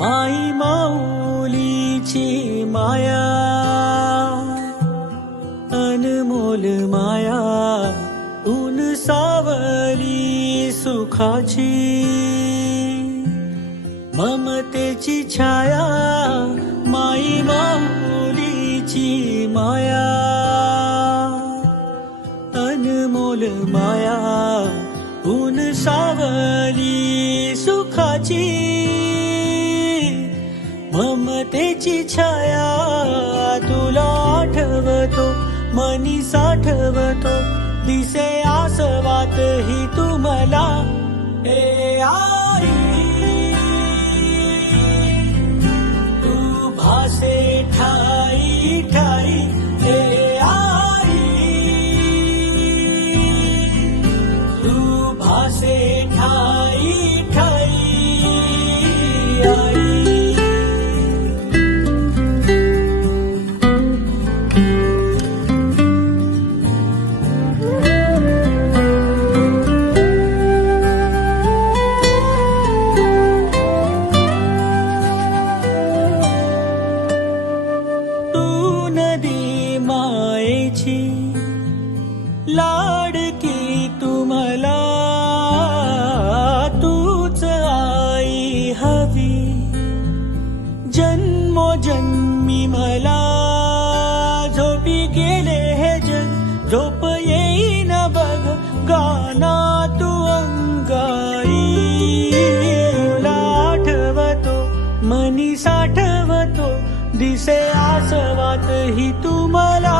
माई माऊलीची माया अनमोल माया ऊन सावली सुखाची। ममतेची छाया माई माऊलीची माया। अनमोल माया ऊन सावली सुखाची। ममतेची छाया तुला आठवतो मनी साठवतो दिसे आसवात ही तुम्हाला ए आई। तू भासे ठाई ठाई ए आई। तू भासे ठाई। मायेची लाडकी तुम्हाला तूच आई हवी. जन्मोजन्मी मला झोपी गेले हे जग झोप येईन बघ गाना तू अंगाई. लाठवतो आठवतो मनी साठवतो दिसे आसवात ही तुम्हाला